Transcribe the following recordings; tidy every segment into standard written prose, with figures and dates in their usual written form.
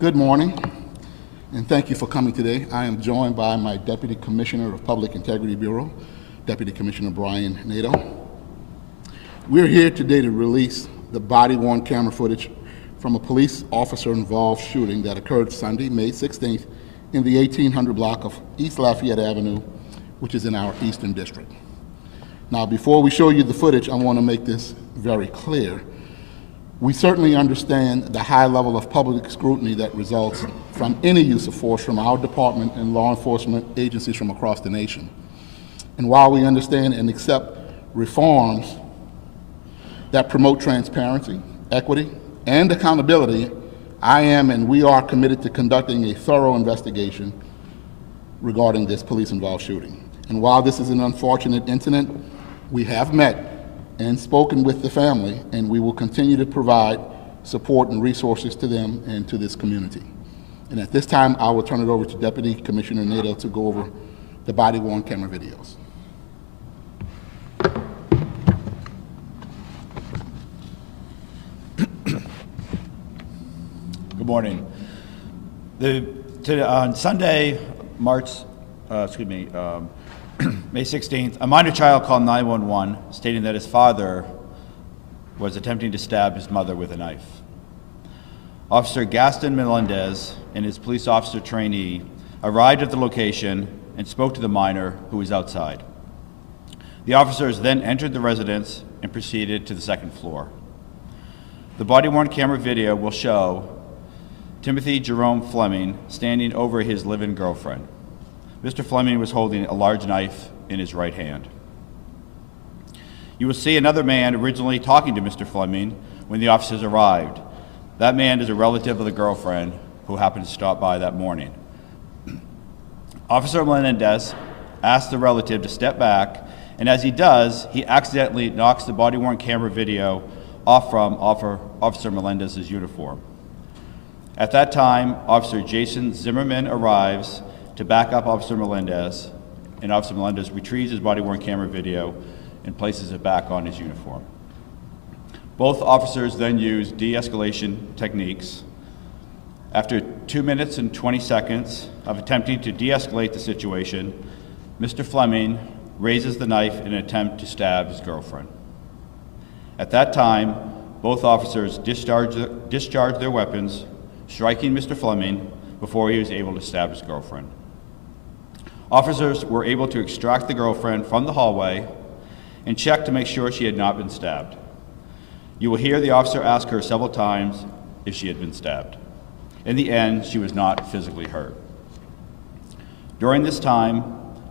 Good morning, and thank you for coming today. I am joined by my Deputy Commissioner of Public Integrity Bureau, Deputy Commissioner Brian Nato. We're here today to release the body-worn camera footage from a police officer-involved shooting that occurred Sunday, May 16th, in the 1800 block of East Lafayette Avenue, which is in our Eastern District. Now, before we show you the footage, I want to make this very clear. We certainly understand the high level of public scrutiny that results from any use of force from our department and law enforcement agencies from across the nation. And while we understand and accept reforms that promote transparency, equity, and accountability, I am and we are committed to conducting a thorough investigation regarding this police-involved shooting. And while this is an unfortunate incident, we have met and spoken with the family, and we will continue to provide support and resources to them and to this community. And at this time, I will turn it over to Deputy Commissioner Nato to go over the body-worn camera videos. Good morning. On Sunday, May 16th, a minor child called 911 stating that his father was attempting to stab his mother with a knife. Officer Gaston Melendez and his police officer trainee arrived at the location and spoke to the minor, who was outside. The officers then entered the residence and proceeded to the second floor. The body-worn camera video will show Timothy Jerome Fleming standing over his live-in girlfriend. Mr. Fleming was holding a large knife in his right hand. You will see another man originally talking to Mr. Fleming when the officers arrived. That man is a relative of the girlfriend who happened to stop by that morning. Officer Melendez asks the relative to step back, and as he does, he accidentally knocks the body-worn camera video off from Officer Melendez's uniform. At that time, Officer Jason Zimmerman arrives to back up Officer Melendez, and Officer Melendez retrieves his body-worn camera video and places it back on his uniform. Both officers then use de-escalation techniques. After 2 minutes and 20 seconds of attempting to de-escalate the situation, Mr. Fleming raises the knife in an attempt to stab his girlfriend. At that time, both officers discharged their weapons, striking Mr. Fleming before he was able to stab his girlfriend. Officers were able to extract the girlfriend from the hallway and check to make sure she had not been stabbed. You will hear the officer ask her several times if she had been stabbed. In the end, she was not physically hurt. During this time,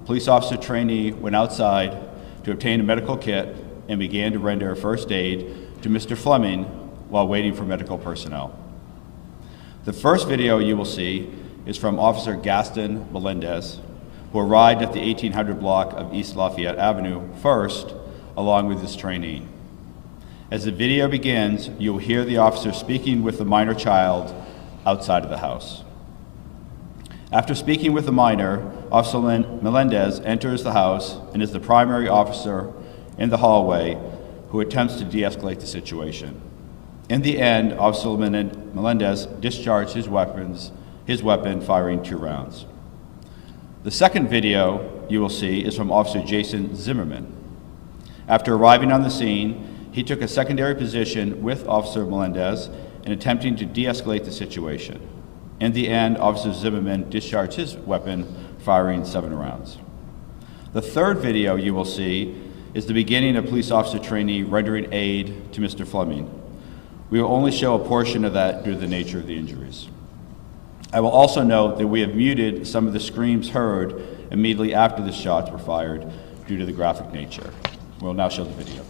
police officer trainee went outside to obtain a medical kit and began to render first aid to Mr. Fleming while waiting for medical personnel. The first video you will see is from Officer Gaston Melendez, who arrived at the 1800 block of East Lafayette Avenue first, along with his trainee. As the video begins, you will hear the officer speaking with the minor child outside of the house. After speaking with the minor, Officer Melendez enters the house and is the primary officer in the hallway who attempts to de-escalate the situation. In the end, Officer Melendez discharged his weapon, firing 2 rounds. The second video you will see is from Officer Jason Zimmerman. After arriving on the scene, he took a secondary position with Officer Melendez in attempting to de-escalate the situation. In the end, Officer Zimmerman discharged his weapon, firing 7 rounds. The third video you will see is the beginning of police officer trainee rendering aid to Mr. Fleming. We will only show a portion of that due to the nature of the injuries. I will also note that we have muted some of the screams heard immediately after the shots were fired due to the graphic nature. We'll now show the video.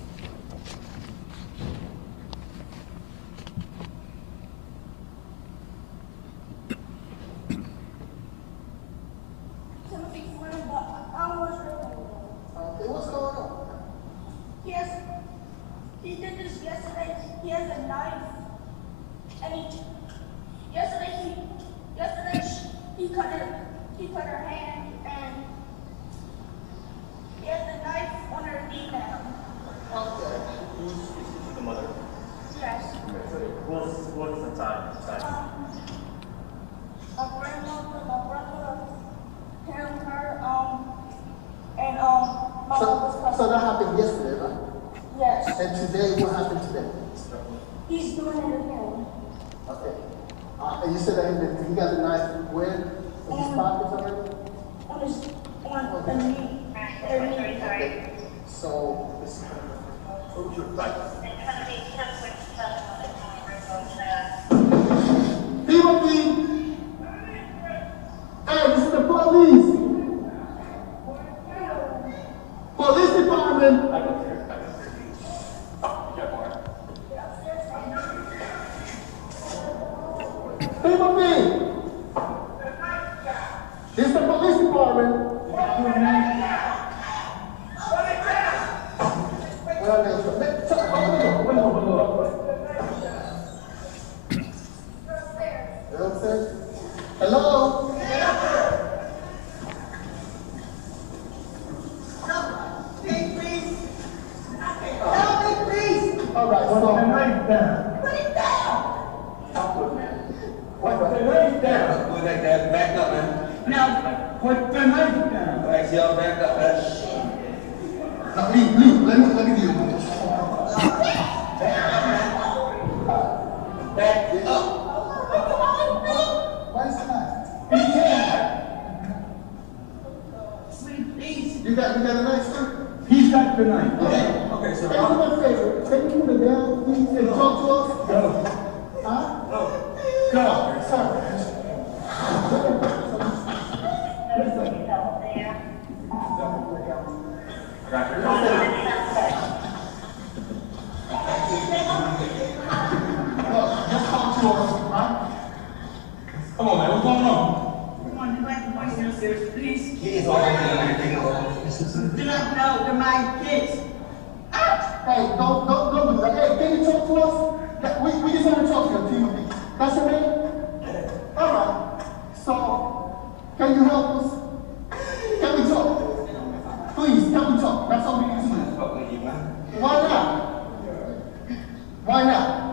What's going on? He did this yesterday. He has a knife, and yesterday he cut her hand, and he has the knife on her knee now. Okay. Who's the mother? Yes. Okay. So what's the time? my grandmother, my brother, him, her, and my mother's So cousin. that happened yesterday, right? Yes, And today, what happened today? he's doing it again. Okay. And you said that he got the knife where? In his pockets already? On the knee. Okay. So, Timothy! Hey, this is the police! Police department! Timothy! This is the police department! Hello? All right, hold on. Put the knife down. Put that guy back up, man. Now, put the knife down. Back y'all back up, man. Now, leave. Let me deal with this. Back it up. Why is the knife? He can't. Sweet, please. You got a knife, sir? He's got the knife. Okay, so Can you do me a favor? Can you put it down, please, and talk to us? go. Huh? Go. Sorry. Just talk to us, right? Come on, man. What's going on? Come on, you like to voice yourself, please. Kids all over there. Do not know the my kids. Hey, don't do that. Hey, can you talk to us? We just want to talk to you, Timothy. That's your name? All right. So, can you help us? Can we talk? Please, can we talk? That's all we need to do. Fuck with you, man. Why not? Why not?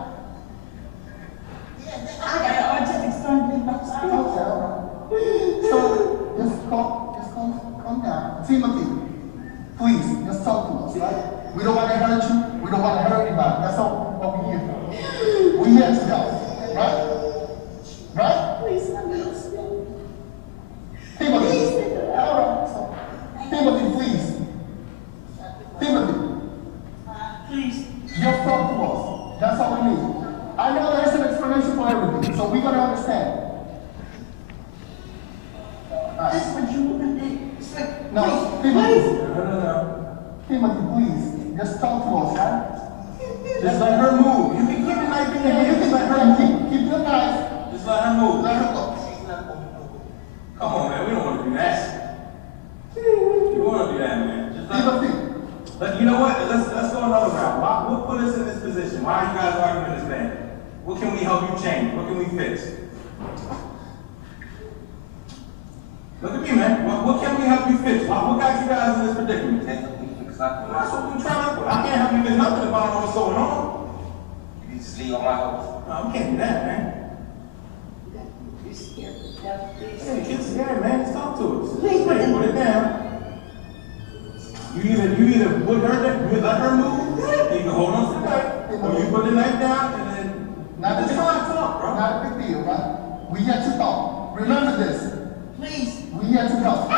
I got an autistic son in my Okay, side. all right. So, just calm down. Timothy, please, just talk to us, right? We don't want to hurt you. We don't want to hurt anybody. That's all what we here for. We here to help, right? Right? Please let me speak. Timothy. All right. So, Timothy, please. Timothy, Please. just talk to us. That's all we need. I know there's an explanation for everything, so we're going to understand. That's what you want to do. It's like, No, please. Timothy. No. Timothy, please. Just talk to us, right? Just let her move. You can keep the knife in your Yeah, you hand. can Just let her move. keep the knife. Just let her move. Let her go. Come on, man. We don't want to do that. You want to do that, man. Just let her. Timothy. But you know what? Let's go another route. What put us in this position? Why are you guys arguing this man? What can we help you change? What can we fix? Look at me, man. What can we help you fix? What got you guys in this predicament? Can't help me fix nothing. That's what we're trying to. I can't help you fix nothing if I don't know what's going on. You just leave on my house. No, we can't do that, man. Yeah, get scared, man. Just talk to us. Please put it down. You either put her there, you let her move, and you can hold on to the knife, or you put the knife down and then Not just a try big to talk, bro. Not a big deal, right? We here to talk. Remember this. Please. We here to talk.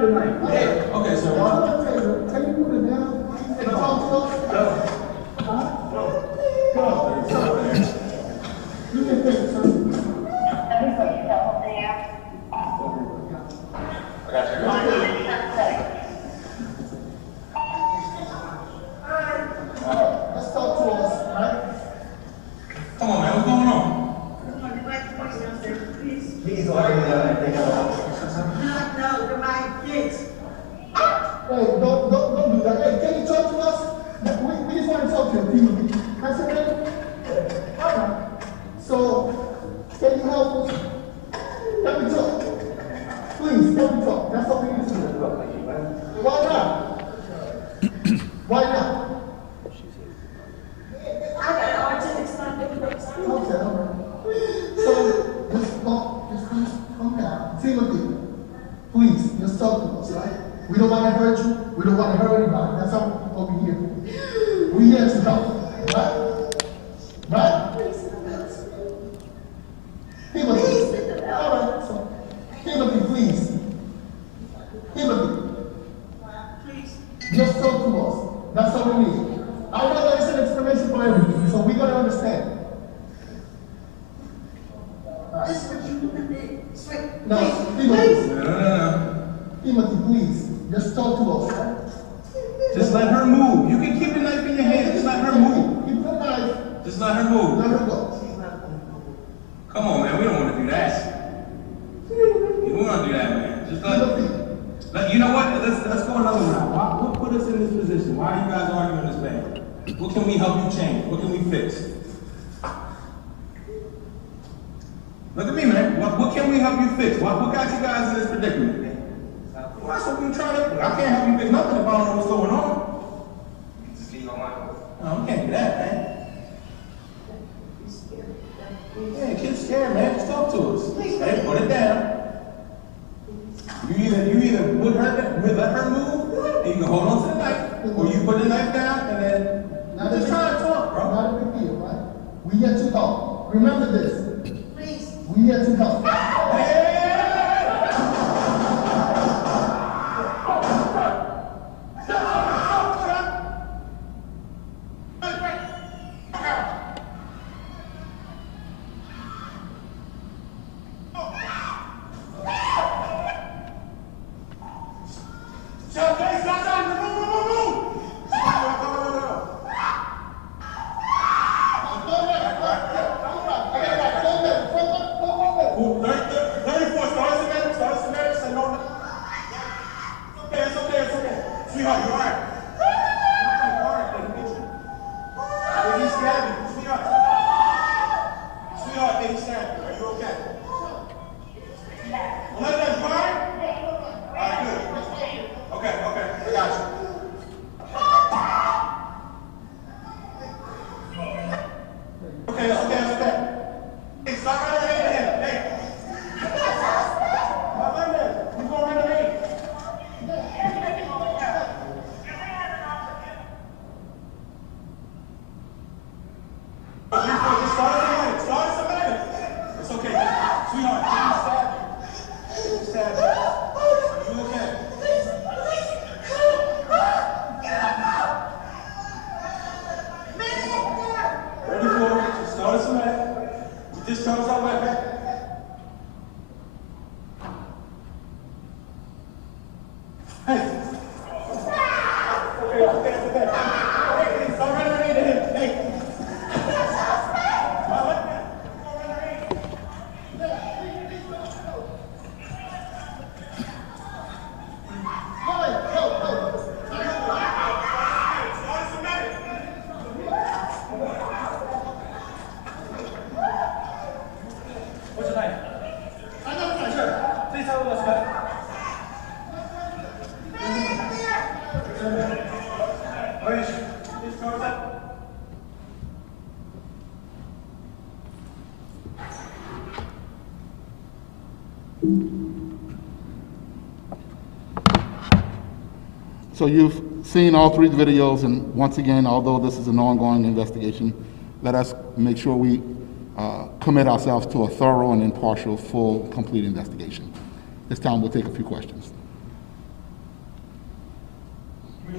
tonight. Hey, okay, sir. Can you put it down, please, and talk to us? You can fix it, sir. Let's talk to us, right? Come on, man, what's going on? Hey, don't do that. Hey, can you talk to us? We just want to talk to you, Timothy. That's okay? All right. So, can you help us? Let me talk. Please, let me talk. That's what we need to do. Why not? Why not? Okay, all right. So, just calm down. Timothy, please, just talk to us, right? We don't want to hurt you. We don't want to hurt anybody. That's what we're here for. We're here to help, right? Right? Timothy. All right. So, Timothy, please. Timothy. Just talk to us. That's all we need. I know that it's an explanation for everything, so we're going to understand. This is what you did. Sweet. No, Please. Timothy. No. Timothy, please. Just talk to us, right? Just let her move. You can keep the knife in your hand. Just let her move. Keep the knife. Just let her move. Let her go. Come on, man. We don't want to do that. We don't want to do that, man. Just let. You know what? Let's go another round. What put us in this position? Why are you guys arguing this bad? What can we help you change? What can we fix? Look at me, man. What can we help you fix? What got you guys in this predicament? Well, that's what we trying to. I can't help you fix nothing if I don't know what's going on. Just leave on my house. No, we can't do that, man. Yeah, kid's scared, man. Just talk to us. Hey, put it down. You either would let her move, and you can hold on to the knife, or you put the knife down, and then Not just a try to talk, bro. Not a big deal, right? We here to help. Remember this. Please. We here to help. Sweetheart, you alright? Alright, baby, get you. Did he stab you? Sweetheart, did he stab you? Are you okay? Well, that's fine? Alright, good. Okay, I got you. Okay. Hey, stop right over here. Hey. Stop right there. You go right over here. Start somebody. It's okay. Sweetheart, did you stab you? Are you okay? Ready for it? Just start somebody. Just comes out like that. Hey. Okay. Hey, start right over here to him. Hey. So you've seen all three videos, and once again, although this is an ongoing investigation, let us make sure we commit ourselves to a thorough and impartial, full, complete investigation. This time we'll take a few questions.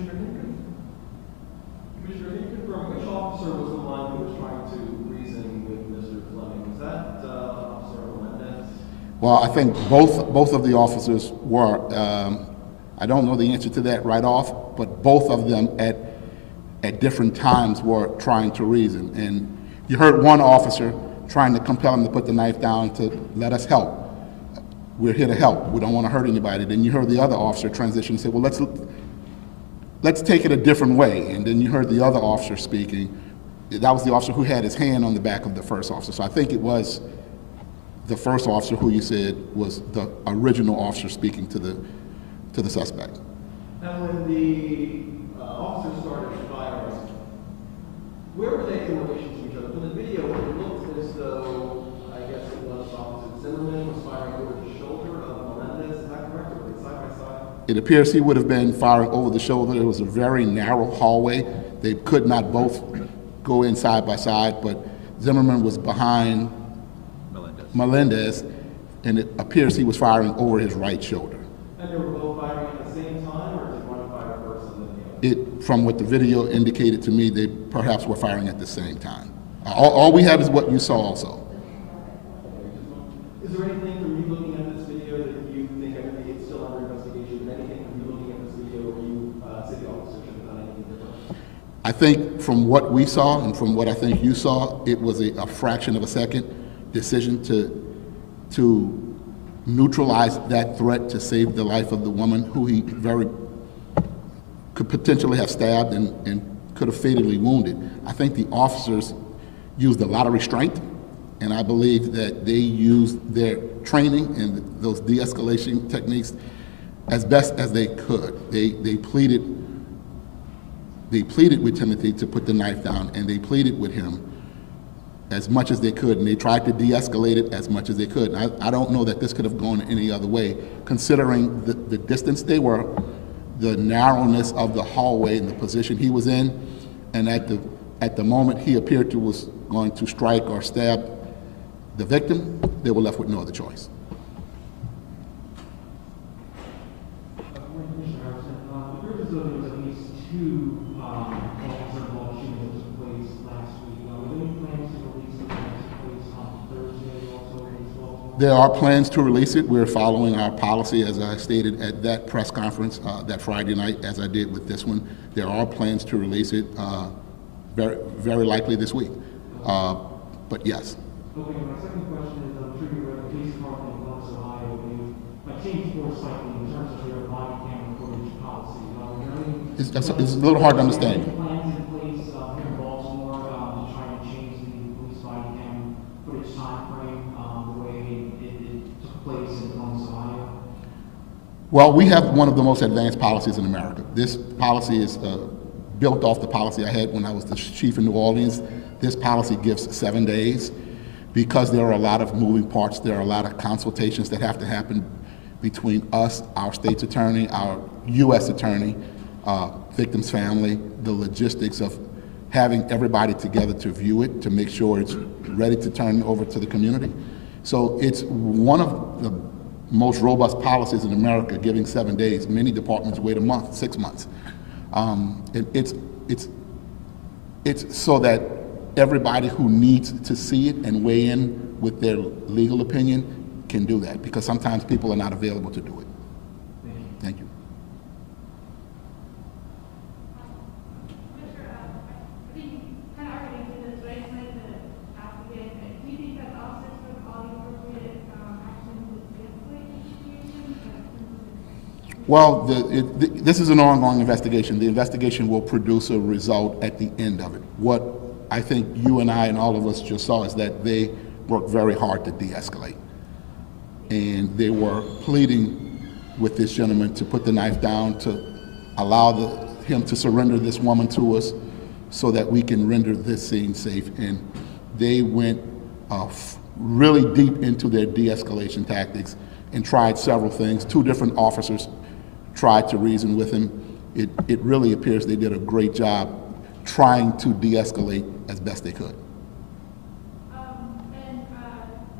Commissioner, can you confirm which officer was the one who was trying to reason with Mr. Fleming? Was that Officer Melendez? Well, I think both of the officers were. I don't know the answer to that right off, but both of them at different times were trying to reason. And you heard one officer trying to compel him to put the knife down to let us help. We're here to help. We don't want to hurt anybody. Then you heard the other officer transition and say, well, let's take it a different way. And then you heard the other officer speaking. That was the officer who had his hand on the back of the first officer. So I think it was the first officer who you said was the original officer speaking to the suspect. And when the officers started firing, where were they in relation to each other? From the video, it looked as though, I guess it was Officer Zimmerman was firing over the shoulder of Melendez. Is that correct? Or were they side by side? It appears he would have been firing over the shoulder. It was a very narrow hallway. They could not both go in side by side, but Zimmerman was behind Melendez, and it appears he was firing over his right shoulder. And they were both firing at the same time, or did one fire first and then the other? From what the video indicated to me, they perhaps were firing at the same time. All we have is what you saw also. Is there anything from you looking at this video that you think it's still under investigation? Anything from you looking at this video where you say the officer should have done anything different? I think from what we saw and from what I think you saw, it was a fraction of a second decision to neutralize that threat to save the life of the woman who he could potentially have stabbed and could have fatally wounded. I think the officers used a lot of restraint, and I believe that they used their training and those de-escalation techniques as best as they could. They pleaded with Timothy to put the knife down, and they pleaded with him as much as they could, and they tried to de-escalate it as much as they could. I don't know that this could have gone any other way, considering the distance they were, the narrowness of the hallway and the position he was in, and at the moment he appeared to was going to strike or stab the victim, they were left with no other choice. Commissioner Harrison, it appears as though there was at least two officer-involved shootings that took place last week. Were there any plans to release the that took place on Thursday also as well? There are plans to release it. We're following our policy, as I stated at that press conference that Friday night, as I did with this one. There are plans to release it very, very likely this week. But yes. Okay, my second question is, I'm sure you read the police department in Columbus, Ohio, they changed course slightly in terms of their body camera footage policy. It's a little hard to understand. Plans in place here in Baltimore to try and change the police body cam footage time frame the way it took place in Columbus, Ohio? Well, we have one of the most advanced policies in America. This policy is built off the policy I had when I was the chief in New Orleans. This policy gives 7 days. Because there are a lot of moving parts, there are a lot of consultations that have to happen between us, our state's attorney, our U.S. attorney, victim's family, the logistics of having everybody together to view it, to make sure it's ready to turn over to the community. So it's one of the most robust policies in America, giving 7 days. Many departments wait a month, 6 months. It's so that everybody who needs to see it and weigh in with their legal opinion can do that, because sometimes people are not available to do it. Thank you. Commissioner, I think you kind of already did this, but I just wanted to ask again, do you think that officers took all the appropriate action to de-escalate the situation? Well, this is an ongoing investigation. The investigation will produce a result at the end of it. What I think you and I and all of us just saw is that they worked very hard to de-escalate. And they were pleading with this gentleman to put the knife down, to allow him to surrender this woman to us so that we can render this scene safe. And they went really deep into their de-escalation tactics and tried several things. 2 different officers tried to reason with him. It really appears they did a great job trying to de-escalate as best they could. And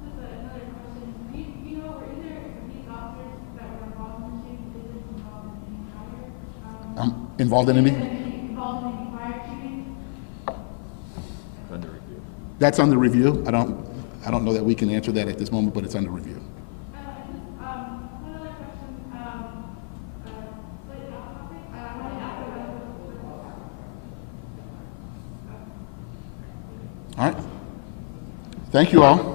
just another question. Do you know, were either of these officers that were involved in the shooting involved in any fire? Involved in any? Involved in any prior shootings? That's under review. I don't know that we can answer that at this moment, but it's under review. One other question, slightly off topic. I wanted to ask about All right. Thank you all.